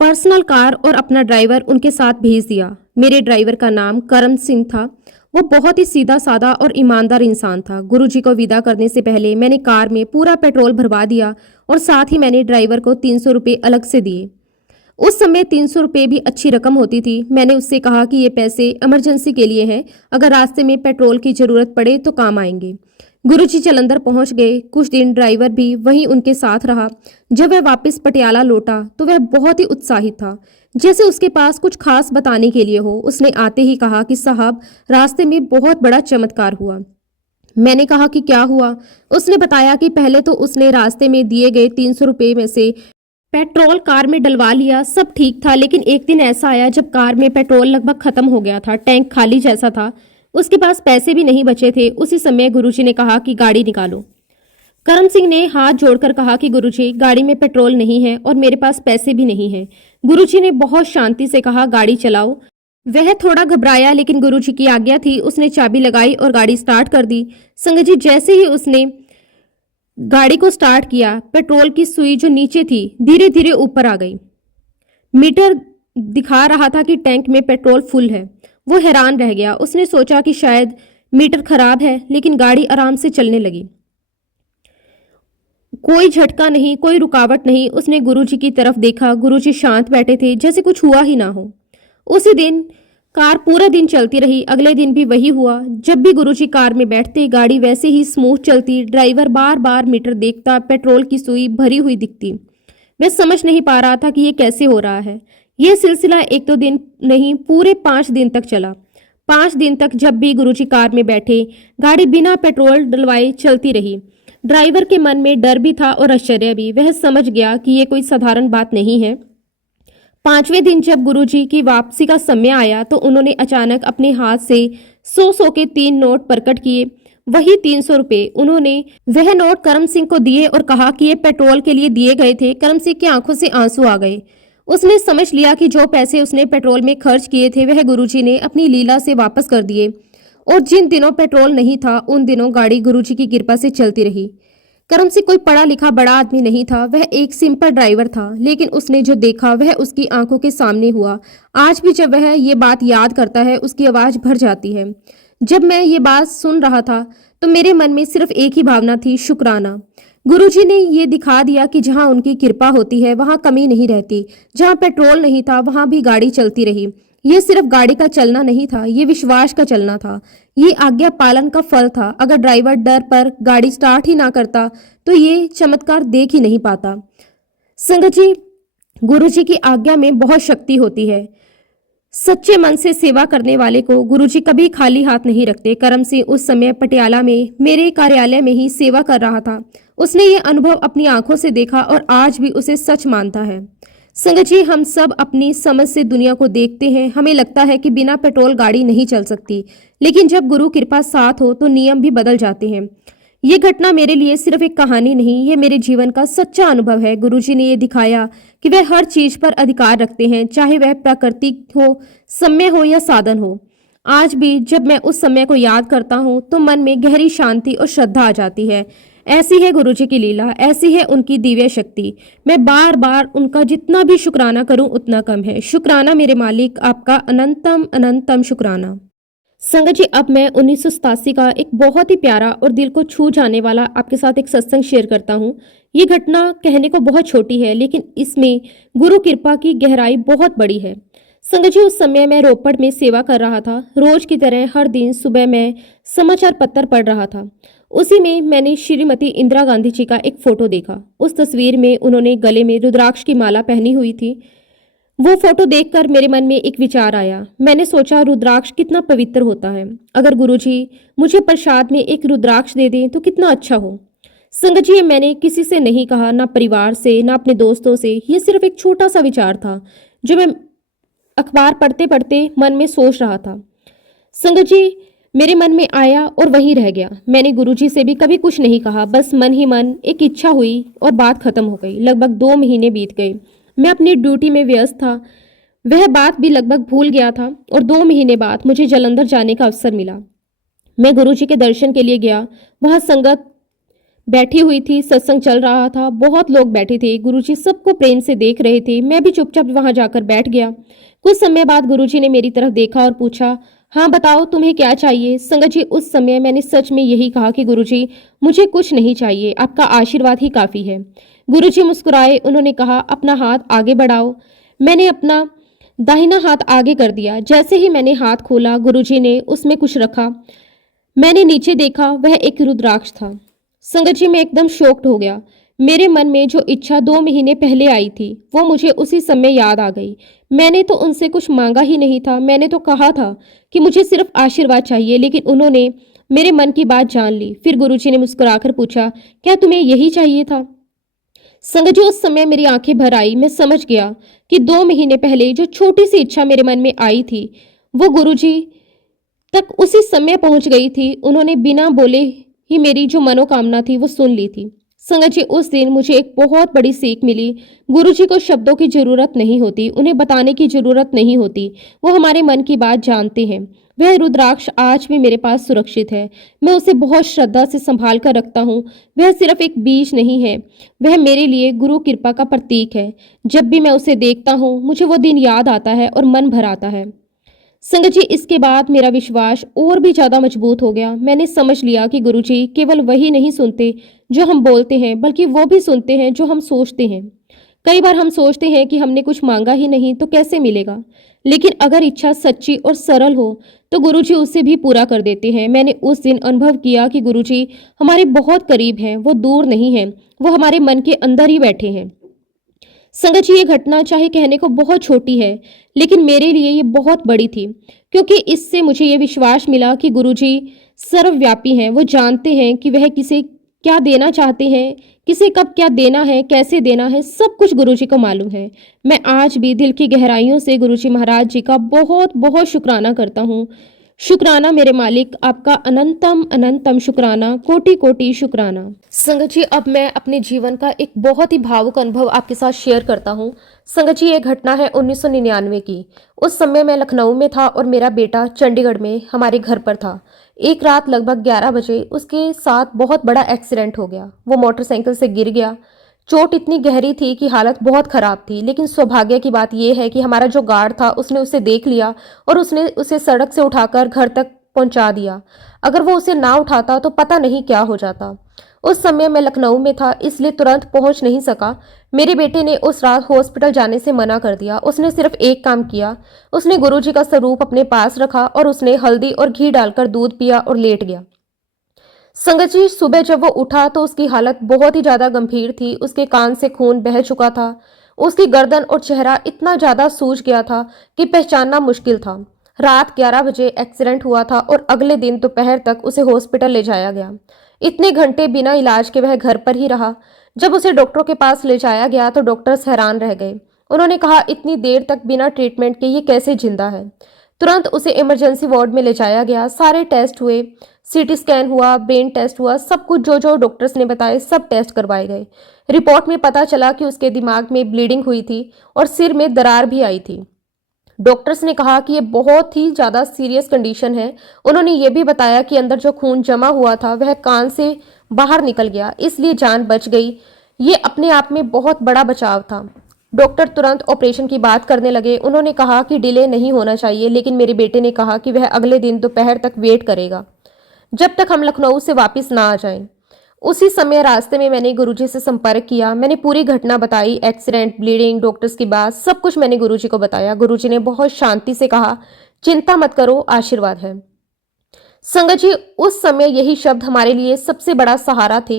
पर्सनल कार और अपना ड्राइवर उनके साथ भेज दिया। मेरे ड्राइवर का नाम करम सिंह था। वो बहुत ही सीधा साधा और ईमानदार इंसान था। गुरुजी को विदा करने से पहले मैंने कार में पूरा पेट्रोल भरवा दिया और साथ ही मैंने ड्राइवर को 300 रुपये अलग से दिए। उस समय 300 रुपये भी अच्छी रकम होती थी। मैंने उससे कहा कि ये पैसे इमरजेंसी के लिए हैं, अगर रास्ते में पेट्रोल की जरूरत पड़े तो काम आएंगे। गुरुजी जालंधर पहुंच गए। कुछ दिन ड्राइवर भी वहीं उनके साथ रहा। जब वह वापस पटियाला लौटा तो वह बहुत ही उत्साहित था, जैसे उसके पास कुछ खास बताने के लिए हो। उसने आते ही कहा कि साहब, रास्ते में बहुत बड़ा चमत्कार हुआ। मैंने कहा कि क्या हुआ? उसने बताया कि पहले तो उसने रास्ते में दिए गए 300 रुपये में से पेट्रोल कार में डलवा लिया, सब ठीक था। लेकिन एक दिन ऐसा आया जब कार में पेट्रोल लगभग खत्म हो गया था, टैंक खाली जैसा था, उसके पास पैसे भी नहीं बचे थे। उसी समय गुरुजी ने कहा कि गाड़ी निकालो। करम सिंह ने हाथ जोड़कर कहा कि गुरुजी, गाड़ी में पेट्रोल नहीं है और मेरे पास पैसे भी नहीं है। गुरुजी ने बहुत शांति से कहा, गाड़ी चलाओ। वह थोड़ा घबराया, लेकिन गुरुजी की आज्ञा थी। उसने चाबी लगाई और गाड़ी स्टार्ट कर दी। संगत जी, जैसे ही उसने गाड़ी को स्टार्ट किया, पेट्रोल की सुई जो नीचे थी धीरे धीरे ऊपर आ गई। मीटर दिखा रहा था कि टैंक में पेट्रोल फुल है। वो हैरान रह गया। उसने सोचा कि शायद मीटर खराब है, लेकिन गाड़ी आराम से चलने लगी। कोई झटका नहीं, कोई रुकावट नहीं। उसने गुरुजी की तरफ देखा। गुरुजी शांत बैठे थे, जैसे कुछ हुआ ही ना हो। उसी दिन कार पूरा दिन चलती रही। अगले दिन भी वही हुआ। जब भी गुरुजी कार में बैठते, गाड़ी वैसे ही स्मूथ चलती। ड्राइवर बार बार मीटर देखता, पेट्रोल की सुई भरी हुई दिखती। वह समझ नहीं पा रहा था कि ये कैसे हो रहा है। यह सिलसिला एक दो दिन नहीं, पूरे 5 दिन तक चला। 5 दिन तक जब भी गुरुजी कार में बैठे, गाड़ी बिना पेट्रोल डलवाए चलती रही। ड्राइवर के मन में डर भी था और आश्चर्य भी। वह समझ गया कि ये कोई साधारण बात नहीं है। 5वें दिन जब गुरुजी की वापसी का समय आया तो उन्होंने अचानक अपने हाथ से 100 के 3 नोट प्रकट किए। वही 300 रुपये उन्होंने वह नोट करम सिंह को दिए और कहा कि ये पेट्रोल के लिए दिए गए थे। करम सिंह की आंखों से आंसू आ गए। उसने समझ लिया कि जो पैसे उसने पेट्रोल में खर्च किए थे वह गुरुजी ने अपनी लीला से वापस कर दिए, और जिन दिनों पेट्रोल नहीं था उन दिनों गाड़ी गुरुजी की कृपा से चलती रही। करम सिंह कोई पढ़ा लिखा बड़ा आदमी नहीं था। वह एक सिंपल ड्राइवर था, लेकिन उसने जो देखा वह उसकी आंखों के सामने हुआ। आज भी जब वह ये बात याद करता है, उसकी आवाज भर जाती है। जब मैं ये बात सुन रहा था तो मेरे मन में सिर्फ एक ही भावना थी, शुक्राना। गुरुजी ने ये दिखा दिया कि जहाँ उनकी कृपा होती है वहाँ कमी नहीं रहती। जहाँ पेट्रोल नहीं था वहाँ भी गाड़ी चलती रही। ये सिर्फ गाड़ी का चलना नहीं था, ये विश्वास का चलना था। ये आज्ञा पालन का फल था। अगर ड्राइवर डर पर गाड़ी स्टार्ट ही ना करता तो ये चमत्कार देख ही नहीं पाता। संगत जी, गुरुजी की आज्ञा में बहुत शक्ति होती है। सच्चे मन से सेवा करने वाले को गुरुजी कभी खाली हाथ नहीं रखते। करम सिंह उस समय पटियाला में मेरे कार्यालय में ही सेवा कर रहा था। उसने ये अनुभव अपनी आंखों से देखा और आज भी उसे सच मानता है। संगत जी, हम सब अपनी समझ से दुनिया को देखते हैं। हमें लगता है कि बिना पेट्रोल गाड़ी नहीं चल सकती, लेकिन जब गुरु कृपा साथ हो तो नियम भी बदल जाते हैं। ये घटना मेरे लिए सिर्फ एक कहानी नहीं, ये मेरे जीवन का सच्चा अनुभव है। गुरुजी ने ये दिखाया कि वह हर चीज पर अधिकार रखते हैं, चाहे वह प्रकृति हो, समय हो या साधन हो। आज भी जब मैं उस समय को याद करता हूँ तो मन में गहरी शांति और श्रद्धा आ जाती है। ऐसी है गुरुजी की लीला, ऐसी है उनकी दिव्य शक्ति। मैं बार बार उनका जितना भी शुक्राना करूं उतना कम है। शुक्राना मेरे मालिक, आपका अनंतम अनंतम शुक्राना। संगत जी, अब मैं 1987 का एक बहुत ही प्यारा और दिल को छू जाने वाला आपके साथ एक सत्संग शेयर करता हूँ। ये घटना कहने को बहुत छोटी है, लेकिन इसमें गुरु कृपा की गहराई बहुत बड़ी है। संगत जी, उस समय मैं रोपड़ में सेवा कर रहा था। रोज की तरह हर दिन सुबह मैं समाचार पत्र पढ़ रहा था। उसी में मैंने श्रीमती इंदिरा गांधी जी का एक फोटो देखा। उस तस्वीर में उन्होंने गले में रुद्राक्ष की माला पहनी हुई थी। वो फोटो देखकर मेरे मन में एक विचार आया। मैंने सोचा रुद्राक्ष कितना पवित्र होता है। अगर गुरुजी मुझे प्रसाद में एक रुद्राक्ष दे दें तो कितना अच्छा हो। संगत जी, मैंने किसी से नहीं कहा, ना परिवार से, ना अपने दोस्तों से। ये सिर्फ एक छोटा सा विचार था जो मैं अखबार पढ़ते पढ़ते मन में सोच रहा था। संगत जी, मेरे मन में आया और वहीं रह गया। मैंने गुरुजी से भी कभी कुछ नहीं कहा, बस मन ही मन एक इच्छा हुई और बात खत्म हो गई। लगभग 2 महीने बीत गए। मैं अपनी ड्यूटी में व्यस्त था, वह बात भी लगभग भूल गया था और 2 महीने बाद मुझे जालंधर जाने का अवसर मिला। मैं गुरुजी के दर्शन के लिए गया। वहाँ संगत बैठी हुई थी, सत्संग चल रहा था, बहुत लोग बैठे थे। गुरुजी सबको प्रेम से देख रहे थे। मैं भी चुपचाप वहां जाकर बैठ गया। कुछ समय बाद गुरुजी ने मेरी तरफ देखा और पूछा, हाँ बताओ तुम्हें क्या चाहिए। संगत जी, उस समय मैंने सच में यही कहा कि गुरुजी मुझे कुछ नहीं चाहिए, आपका आशीर्वाद ही काफी है। गुरुजी मुस्कुराए। उन्होंने कहा, अपना हाथ आगे बढ़ाओ। मैंने अपना दाहिना हाथ आगे कर दिया। जैसे ही मैंने हाथ खोला, गुरुजी ने उसमें कुछ रखा। मैंने नीचे देखा, वह एक रुद्राक्ष था। संगत जी, मैं एकदम शॉक्ड हो गया। मेरे मन में जो इच्छा 2 महीने पहले आई थी वो मुझे उसी समय याद आ गई। मैंने तो उनसे कुछ मांगा ही नहीं था। मैंने तो कहा था कि मुझे सिर्फ आशीर्वाद चाहिए, लेकिन उन्होंने मेरे मन की बात जान ली। फिर गुरुजी ने मुस्कुराकर पूछा, क्या तुम्हें यही चाहिए था। संगत जी, उस समय मेरी आंखें भर आई। मैं समझ गया कि 2 महीने पहले जो छोटी सी इच्छा मेरे मन में आई थी वो गुरुजी तक उसी समय पहुंच गई थी। उन्होंने बिना बोले ही मेरी जो मनोकामना थी वो सुन ली थी। संगत जी, उस दिन मुझे एक बहुत बड़ी सीख मिली। गुरुजी को शब्दों की जरूरत नहीं होती, उन्हें बताने की जरूरत नहीं होती। वो हमारे मन की बात जानते हैं। वह रुद्राक्ष आज भी मेरे पास सुरक्षित है। मैं उसे बहुत श्रद्धा से संभाल कर रखता हूँ। वह सिर्फ एक बीज नहीं है, वह मेरे लिए गुरु कृपा का प्रतीक है। जब भी मैं उसे देखता हूँ मुझे वो दिन याद आता है और मन भर आता है। संगत जी, इसके बाद मेरा विश्वास और भी ज्यादा मजबूत हो गया। मैंने समझ लिया कि गुरुजी केवल वही नहीं सुनते जो हम बोलते हैं, बल्कि वो भी सुनते हैं जो हम सोचते हैं। कई बार हम सोचते हैं कि हमने कुछ मांगा ही नहीं तो कैसे मिलेगा, लेकिन अगर इच्छा सच्ची और सरल हो तो गुरुजी उसे भी पूरा कर देते हैं। मैंने उस दिन अनुभव किया कि गुरुजी हमारे बहुत करीब हैं, वो दूर नहीं हैं, वो हमारे मन के अंदर ही बैठे हैं। संगत जी, ये घटना चाहे कहने को बहुत छोटी है, लेकिन मेरे लिए ये बहुत बड़ी थी, क्योंकि इससे मुझे ये विश्वास मिला कि गुरुजी सर्वव्यापी हैं। वो जानते हैं कि वह किसे क्या देना चाहते हैं, किसे कब क्या देना है, कैसे देना है, सब कुछ गुरुजी को मालूम है। मैं आज भी दिल की गहराइयों से गुरुजी महाराज जी का बहुत बहुत शुक्राना करता हूँ। शुक्राना मेरे मालिक, आपका अनंतम अनंतम शुक्राना, कोटि कोटि शुक्राना। संगत जी, अब मैं अपने जीवन का एक बहुत ही भावुक अनुभव आपके साथ शेयर करता हूँ। संगत जी, ये घटना है 1999 की। उस समय मैं लखनऊ में था और मेरा बेटा चंडीगढ़ में हमारे घर पर था। एक रात लगभग 11 बजे उसके साथ बहुत बड़ा एक्सीडेंट हो गया। वो मोटरसाइकिल से गिर गया। चोट इतनी गहरी थी कि हालत बहुत खराब थी, लेकिन सौभाग्य की बात यह है कि हमारा जो गार्ड था उसने उसे देख लिया और उसने उसे सड़क से उठाकर घर तक पहुंचा दिया। अगर वो उसे ना उठाता तो पता नहीं क्या हो जाता। उस समय मैं लखनऊ में था, इसलिए तुरंत पहुंच नहीं सका। मेरे बेटे ने उस रात हॉस्पिटल जाने से मना कर दिया। उसने सिर्फ एक काम किया, उसने गुरुजी का स्वरूप अपने पास रखा और उसने हल्दी और घी डालकर दूध पिया और लेट गया। संगत जी, सुबह जब वो उठा तो उसकी हालत बहुत ही ज्यादा गंभीर थी। उसके कान से खून बह चुका था। उसकी गर्दन और चेहरा इतना ज्यादा सूज गया था कि पहचानना मुश्किल था। रात 11 बजे एक्सीडेंट हुआ था और अगले दिन दोपहर तक उसे हॉस्पिटल ले जाया गया। इतने घंटे बिना इलाज के वह घर पर ही रहा। जब उसे डॉक्टरों के पास ले जाया गया तो डॉक्टर्स हैरान रह गए। उन्होंने कहा, इतनी देर तक बिना ट्रीटमेंट के ये कैसे जिंदा है। तुरंत उसे इमरजेंसी वार्ड में ले जाया गया। सारे टेस्ट हुए, सीटी स्कैन हुआ, ब्रेन टेस्ट हुआ, सब कुछ जो जो डॉक्टर्स ने बताए सब टेस्ट करवाए गए। रिपोर्ट में पता चला कि उसके दिमाग में ब्लीडिंग हुई थी और सिर में दरार भी आई थी। डॉक्टर्स ने कहा कि ये बहुत ही ज्यादा सीरियस कंडीशन है। उन्होंने ये भी बताया कि अंदर जो खून जमा हुआ था वह कान से बाहर निकल गया, इसलिए जान बच गई। ये अपने आप में बहुत बड़ा बचाव था। डॉक्टर तुरंत ऑपरेशन की बात करने लगे। उन्होंने कहा कि डिले नहीं होना चाहिए, लेकिन मेरे बेटे ने कहा कि वह अगले दिन दोपहर तक वेट करेगा जब तक हम लखनऊ से वापस ना आ जाएं। उसी समय रास्ते में मैंने गुरुजी से संपर्क किया। मैंने पूरी घटना बताई, एक्सीडेंट, ब्लीडिंग, डॉक्टर्स की बात, सब कुछ मैंने गुरुजी को बताया। गुरुजी ने बहुत शांति से कहा, चिंता मत करो, आशीर्वाद है। संगत जी, उस समय यही शब्द हमारे लिए सबसे बड़ा सहारा थे।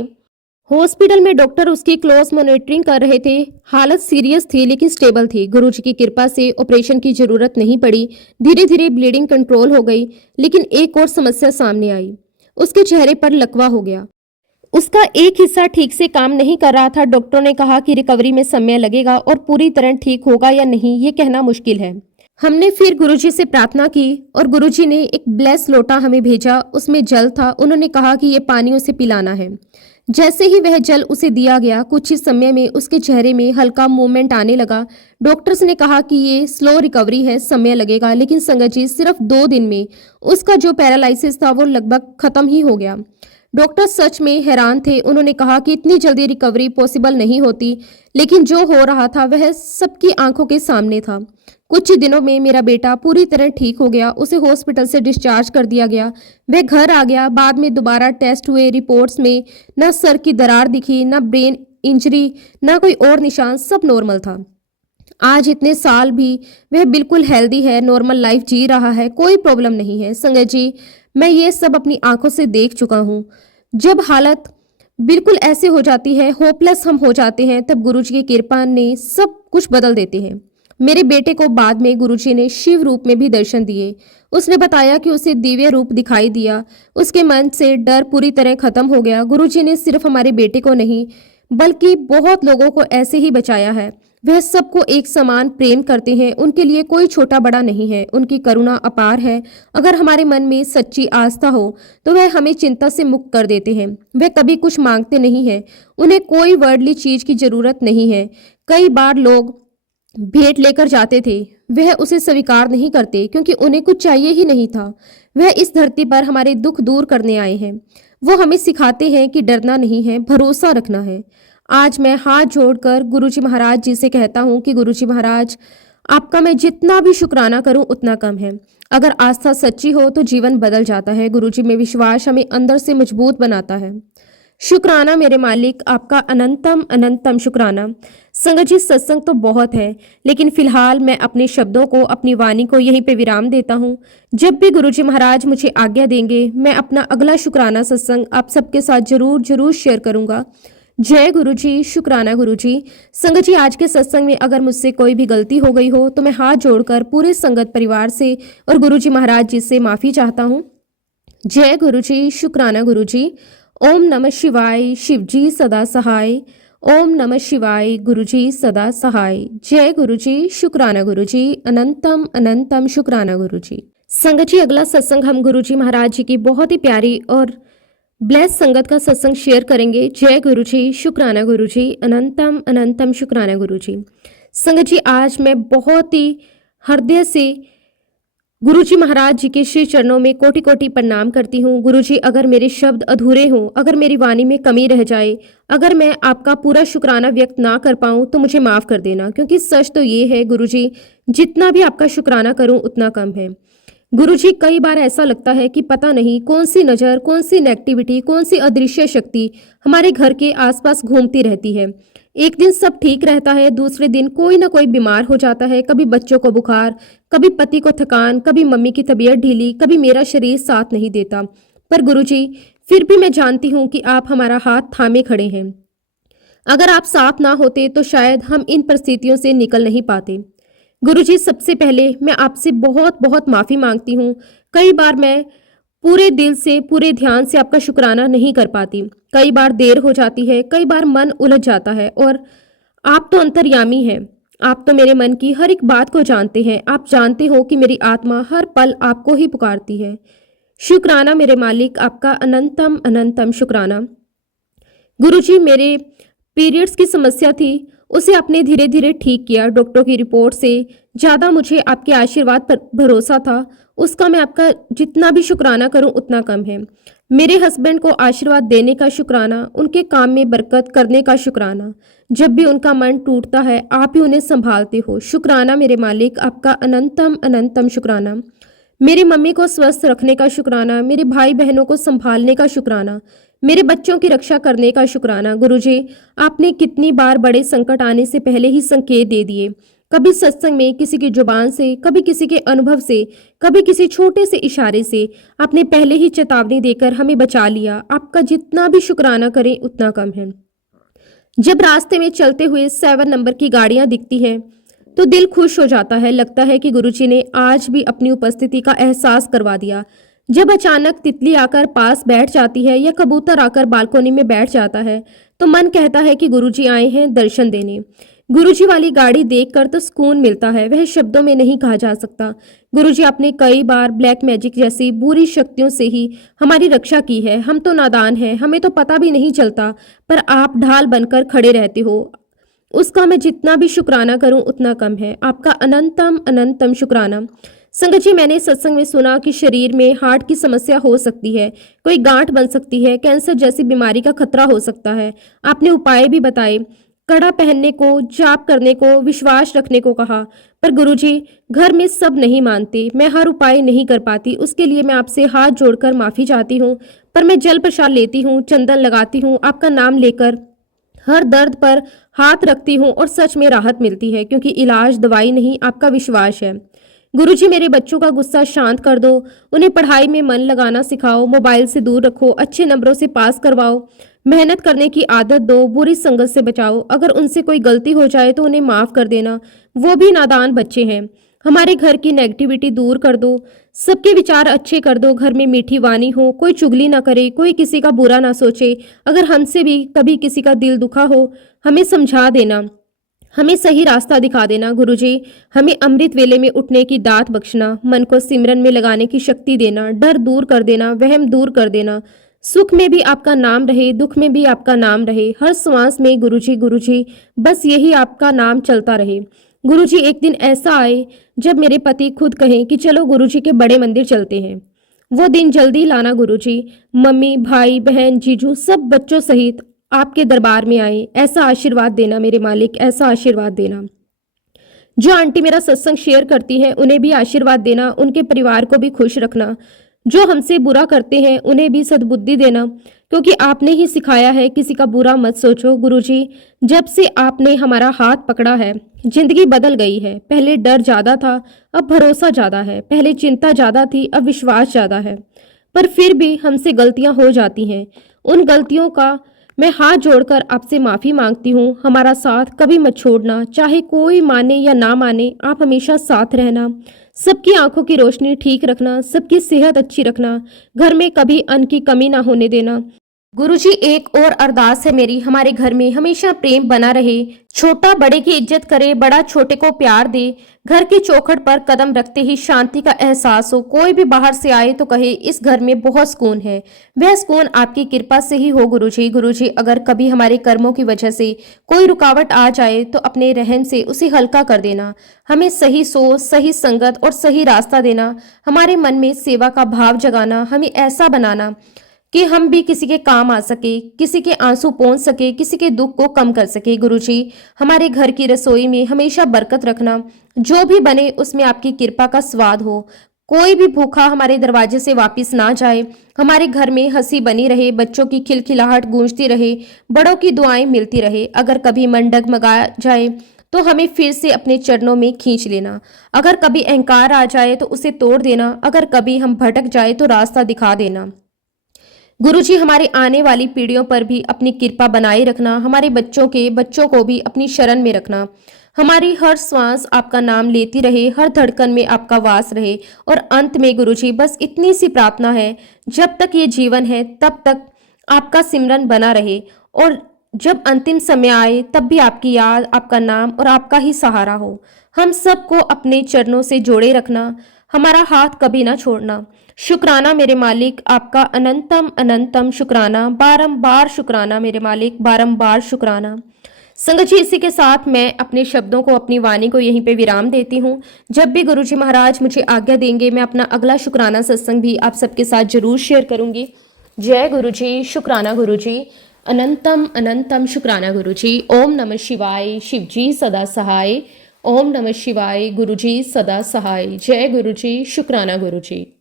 हॉस्पिटल में डॉक्टर उसकी क्लोज मॉनिटरिंग कर रहे थे। हालत सीरियस थी लेकिन स्टेबल थी। गुरुजी की कृपा से ऑपरेशन की जरूरत नहीं पड़ी। धीरे धीरे ब्लीडिंग कंट्रोल हो गई। लेकिन एक और समस्या सामने आई। उसके चेहरे पर लकवा हो गया। उसका एक हिस्सा ठीक से काम नहीं कर रहा था। डॉक्टरों ने कहा कि रिकवरी में समय लगेगा और पूरी तरह ठीक होगा या नहीं ये कहना मुश्किल है। हमने फिर गुरुजी से प्रार्थना की और गुरुजी ने एक ब्लेस लोटा हमें भेजा। उसमें जल था। उन्होंने कहा कि ये पानी उसे पिलाना है। जैसे ही वह जल उसे दिया गया, कुछ ही समय में उसके चेहरे में हल्का मूवमेंट आने लगा। डॉक्टर्स ने कहा कि ये स्लो रिकवरी है, समय लगेगा। लेकिन संगत जी, सिर्फ 2 दिन में उसका जो पैरालिसिस था वो लगभग खत्म ही हो गया। डॉक्टर सच में हैरान थे। उन्होंने कहा कि इतनी जल्दी रिकवरी पॉसिबल नहीं होती, लेकिन जो हो रहा था वह सबकी आंखों के सामने था। कुछ ही दिनों में मेरा बेटा पूरी तरह ठीक हो गया। उसे हॉस्पिटल से डिस्चार्ज कर दिया गया। वह घर आ गया। बाद में दोबारा टेस्ट हुए। रिपोर्ट्स में न सर की दरार दिखी, न ब्रेन इंजरी, न कोई और निशान, सब नॉर्मल था। आज इतने साल भी वह बिल्कुल हेल्दी है, नॉर्मल लाइफ जी रहा है, कोई प्रॉब्लम नहीं है। संगत जी, मैं ये सब अपनी आंखों से देख चुका हूँ। जब हालत बिल्कुल ऐसे हो जाती है, होपलेस हम हो जाते हैं, तब गुरुजी की कृपा ने सब कुछ बदल देते हैं। मेरे बेटे को बाद में गुरुजी ने शिव रूप में भी दर्शन दिए। उसने बताया कि उसे दिव्य रूप दिखाई दिया। उसके मन से डर पूरी तरह खत्म हो गया। गुरुजी ने सिर्फ हमारे बेटे को नहीं बल्कि बहुत लोगों को ऐसे ही बचाया है। वह सबको एक समान प्रेम करते हैं। उनके लिए कोई छोटा बड़ा नहीं है। उनकी करुणा अपार है। अगर हमारे मन में सच्ची आस्था हो तो वह हमें चिंता से मुक्त कर देते हैं। वह कभी कुछ मांगते नहीं है। उन्हें कोई वर्डली चीज की जरूरत नहीं है। कई बार लोग भेंट लेकर जाते थे, वह उसे स्वीकार नहीं करते क्योंकि उन्हें कुछ चाहिए ही नहीं था। वह इस धरती पर हमारे दुख दूर करने आए हैं। वो हमें सिखाते हैं कि डरना नहीं है, भरोसा रखना है। आज मैं हाथ जोड़कर गुरुजी महाराज जी से कहता हूँ कि गुरुजी महाराज, आपका मैं जितना भी शुक्राना करूं उतना कम है। अगर आस्था सच्ची हो तो जीवन बदल जाता है। गुरुजी में विश्वास हमें अंदर से मजबूत बनाता है। शुक्राना मेरे मालिक, आपका अनंतम अनंतम शुक्राना। संगत जी, सत्संग तो बहुत है, लेकिन फिलहाल मैं अपने शब्दों को, अपनी वाणी को यहीं पे विराम देता हूँ। जब भी गुरुजी महाराज मुझे आज्ञा देंगे, मैं अपना अगला शुक्राना सत्संग आप सबके साथ जरूर जरूर शेयर करूंगा। जय गुरुजी, शुक्राना गुरुजी। संगत जी, आज के सत्संग में अगर मुझसे कोई भी गलती हो गई हो तो मैं हाथ जोड़कर पूरे संगत परिवार से और गुरुजी महाराज जी से माफी चाहता हूँ। जय गुरुजी, शुक्राना गुरुजी। ओम नमः शिवाय, शिवजी सदा सहाय। ओम नमः शिवाय, गुरुजी सदा सहाय। जय गुरुजी, शुक्राना गुरुजी। अनंतम अनंतम शुक्राना गुरुजी। संगत जी, अगला सत्संग हम गुरुजी महाराज जी की बहुत ही प्यारी और ब्लेस संगत का सत्संग शेयर करेंगे। जय गुरुजी, शुक्राना गुरुजी। अनंतम अनंतम शुक्राना गुरुजी। संगत जी, आज मैं बहुत ही हृदय से गुरुजी महाराज जी के श्री चरणों में कोटि कोटि प्रणाम करती हूँ। गुरुजी, अगर मेरे शब्द अधूरे हों, अगर मेरी वाणी में कमी रह जाए, अगर मैं आपका पूरा शुक्राना व्यक्त ना कर पाऊँ तो मुझे माफ़ कर देना, क्योंकि सच तो ये है गुरुजी, जितना भी आपका शुक्राना करूँ उतना कम है। गुरुजी, कई बार ऐसा लगता है कि पता नहीं कौन सी नज़र, कौन सी नेगेटिविटी, कौन सी अदृश्य शक्ति हमारे घर के आसपास घूमती रहती है। एक दिन सब ठीक रहता है, दूसरे दिन कोई ना कोई बीमार हो जाता है। कभी बच्चों को बुखार, कभी पति को थकान, कभी मम्मी की तबीयत ढीली, कभी मेरा शरीर साथ नहीं देता। पर गुरुजी, फिर भी मैं जानती हूँ कि आप हमारा हाथ थामे खड़े हैं। अगर आप साथ ना होते तो शायद हम इन परिस्थितियों से निकल नहीं पाते। गुरुजी, सबसे पहले मैं आपसे बहुत बहुत माफ़ी मांगती हूँ। कई बार मैं पूरे दिल से, पूरे ध्यान से आपका शुक्राना नहीं कर पाती। कई बार देर हो जाती है, कई बार मन उलझ जाता है। और आप तो अंतर्यामी हैं। आप तो मेरे मन की हर एक बात को जानते हैं। आप जानते हो कि मेरी आत्मा हर पल आपको ही पुकारती है। शुक्राना मेरे मालिक, आपका अनंतम अनंतम शुक्राना। गुरुजी, मेरे पीरियड्स की समस्या थी, उसे आपने धीरे धीरे ठीक किया। डॉक्टरों की रिपोर्ट से ज़्यादा मुझे आपके आशीर्वाद पर भरोसा था। उसका मैं आपका जितना भी शुक्राना करूं उतना कम है। मेरे हस्बैंड को आशीर्वाद देने का शुक्राना, उनके काम में बरकत करने का शुक्राना। जब भी उनका मन टूटता है, आप ही उन्हें संभालते हो। शुक्राना मेरे मालिक, आपका अनंतम अनंतम शुक्राना। मेरी मम्मी को स्वस्थ रखने का शुक्राना, मेरे भाई बहनों को संभालने का शुक्राना, मेरे बच्चों की रक्षा करने का शुक्राना। गुरुजी, आपने कितनी बार बड़े संकट आने से पहले ही संकेत दे दिए। कभी सत्संग में किसी की जुबान से, कभी किसी के अनुभव से, कभी किसी छोटे से इशारे से आपने पहले ही चेतावनी देकर हमें बचा लिया। आपका जितना भी शुक्राना करें उतना कम है। जब रास्ते में चलते हुए 7 नंबर की गाड़ियां दिखती हैं तो दिल खुश हो जाता है। लगता है कि गुरुजी ने आज भी अपनी उपस्थिति का एहसास करवा दिया। जब अचानक तितली आकर पास बैठ जाती है या कबूतर आकर बालकोनी में बैठ जाता है तो मन कहता है कि गुरुजी आए हैं दर्शन देने। गुरुजी वाली गाड़ी देखकर तो सुकून मिलता है, वह शब्दों में नहीं कहा जा सकता। गुरुजी आपने कई बार ब्लैक मैजिक जैसी बुरी शक्तियों से ही हमारी रक्षा की है। हम तो नादान हैं, हमें तो पता भी नहीं चलता, पर आप ढाल बनकर खड़े रहते हो। उसका मैं जितना भी शुक्राना करूं उतना कम है। आपका अनंतम अनंतम शुक्राना। संगत जी, मैंने सत्संग में सुना कि शरीर में हार्ट की समस्या हो सकती है, कोई गांठ बन सकती है, कैंसर जैसी बीमारी का खतरा हो सकता है। आपने उपाय भी बताए, कड़ा पहनने को, जाप करने को, विश्वास रखने को कहा। पर गुरुजी, घर में सब नहीं मानते, मैं हर उपाय नहीं कर पाती। उसके लिए मैं आपसे हाथ जोड़कर माफी चाहती हूँ। पर मैं जल प्रसाद लेती हूँ, चंदन लगाती हूँ, आपका नाम लेकर हर दर्द पर हाथ रखती हूँ और सच में राहत मिलती है, क्योंकि इलाज दवाई नहीं, आपका विश्वास है। गुरुजी, मेरे बच्चों का गुस्सा शांत कर दो, उन्हें पढ़ाई में मन लगाना सिखाओ, मोबाइल से दूर रखो, अच्छे नंबरों से पास करवाओ, मेहनत करने की आदत दो, बुरी संगत से बचाओ। अगर उनसे कोई गलती हो जाए तो उन्हें माफ कर देना, वो भी नादान बच्चे हैं। हमारे घर की नेगेटिविटी दूर कर दो, सबके विचार अच्छे कर दो, घर में मीठी वाणी हो, कोई चुगली ना करे, कोई किसी का बुरा ना सोचे। अगर हमसे भी कभी किसी का दिल दुखा हो, हमें समझा देना, हमें सही रास्ता दिखा देना। गुरुजी, हमें अमृत वेले में उठने की दात बख्शना, मन को सिमरन में लगाने की शक्ति देना, डर दूर कर देना, वहम दूर कर देना। सुख में भी आपका नाम रहे, दुख में भी आपका नाम रहे, हर श्वास में गुरुजी गुरुजी, बस यही आपका नाम चलता रहे। गुरुजी, एक दिन ऐसा आए जब मेरे पति खुद कहें कि चलो गुरुजी के बड़े मंदिर चलते हैं। वो दिन जल्दी लाना गुरुजी। मम्मी, भाई, बहन, जीजू सब बच्चों सहित आपके दरबार में आए। ऐसा आशीर्वाद देना मेरे मालिक, ऐसा आशीर्वाद देना। जो आंटी मेरा सत्संग शेयर करती हैं उन्हें भी आशीर्वाद देना, उनके परिवार को भी खुश रखना। जो हमसे बुरा करते हैं उन्हें भी सद्बुद्धि देना, क्योंकि आपने ही सिखाया है किसी का बुरा मत सोचो। गुरुजी, जब से आपने हमारा हाथ पकड़ा है जिंदगी बदल गई है। पहले डर ज्यादा था, अब भरोसा ज्यादा है। पहले चिंता ज्यादा थी, अब विश्वास ज्यादा है। पर फिर भी हमसे गलतियां हो जाती हैं। उन गलतियों का मैं हाथ जोड़कर आपसे माफी मांगती हूँ। हमारा साथ कभी मत छोड़ना, चाहे कोई माने या ना माने, आप हमेशा साथ रहना। सबकी आंखों की रोशनी ठीक रखना, सबकी सेहत अच्छी रखना, घर में कभी अन्न की कमी ना होने देना। गुरुजी, एक और अरदास है मेरी, हमारे घर में हमेशा प्रेम बना रहे, छोटा बड़े की इज्जत करे, बड़ा छोटे को प्यार दे, घर की चौखट पर कदम रखते ही शांति का एहसास हो। कोई भी बाहर से आए तो कहे इस घर में बहुत सुकून है। वह सुकून आपकी कृपा से ही हो गुरुजी। गुरुजी, अगर कभी हमारे कर्मों की वजह से कोई रुकावट आ जाए तो अपने रहम से उसे हल्का कर देना। हमें सही सोच, सही संगत और सही रास्ता देना। हमारे मन में सेवा का भाव जगाना, हमें ऐसा बनाना कि हम भी किसी के काम आ सके, किसी के आंसू पहुंच सके, किसी के दुख को कम कर सके। गुरुजी, हमारे घर की रसोई में हमेशा बरकत रखना, जो भी बने उसमें आपकी कृपा का स्वाद हो। कोई भी भूखा हमारे दरवाजे से वापस ना जाए। हमारे घर में हंसी बनी रहे, बच्चों की खिलखिलाहट गूंजती रहे, बड़ों की दुआएं मिलती रहे। अगर कभी मन डगमगा जाए तो हमें फिर से अपने चरणों में खींच लेना। अगर कभी अहंकार आ जाए तो उसे तोड़ देना। अगर कभी हम भटक जाए तो रास्ता दिखा देना। गुरुजी, हमारे आने वाली पीढ़ियों पर भी अपनी कृपा बनाए रखना। हमारे बच्चों को भी अपनी शरण में रखना। हमारी हर श्वास आपका नाम लेती रहे, हर धड़कन में आपका वास रहे। और अंत में गुरुजी, बस इतनी सी प्रार्थना है, जब तक ये जीवन है तब तक आपका सिमरन बना रहे, और जब अंतिम समय आए तब भी आपकी याद, आपका नाम और आपका ही सहारा हो। हम सबको अपने चरणों से जोड़े रखना, हमारा हाथ कभी ना छोड़ना। शुक्राना मेरे मालिक, आपका अनंतम अनंतम शुक्राना, बारंबार शुक्राना मेरे मालिक, बारंबार शुक्राना। संगत जी, इसी के साथ मैं अपने शब्दों को, अपनी वाणी को यहीं पे विराम देती हूँ। जब भी गुरुजी महाराज मुझे आज्ञा देंगे, मैं अपना अगला शुक्राना सत्संग भी आप सबके साथ जरूर शेयर करूंगी। जय गुरुजी, शुक्राना गुरुजी, अनंतम अनंतम शुक्राना गुरुजी। ओम नमः शिवाय, शिव जी सदा सहाय। ओम नमः शिवाय, गुरुजी सदा सहाय। जय गुरुजी, शुक्राना गुरुजी।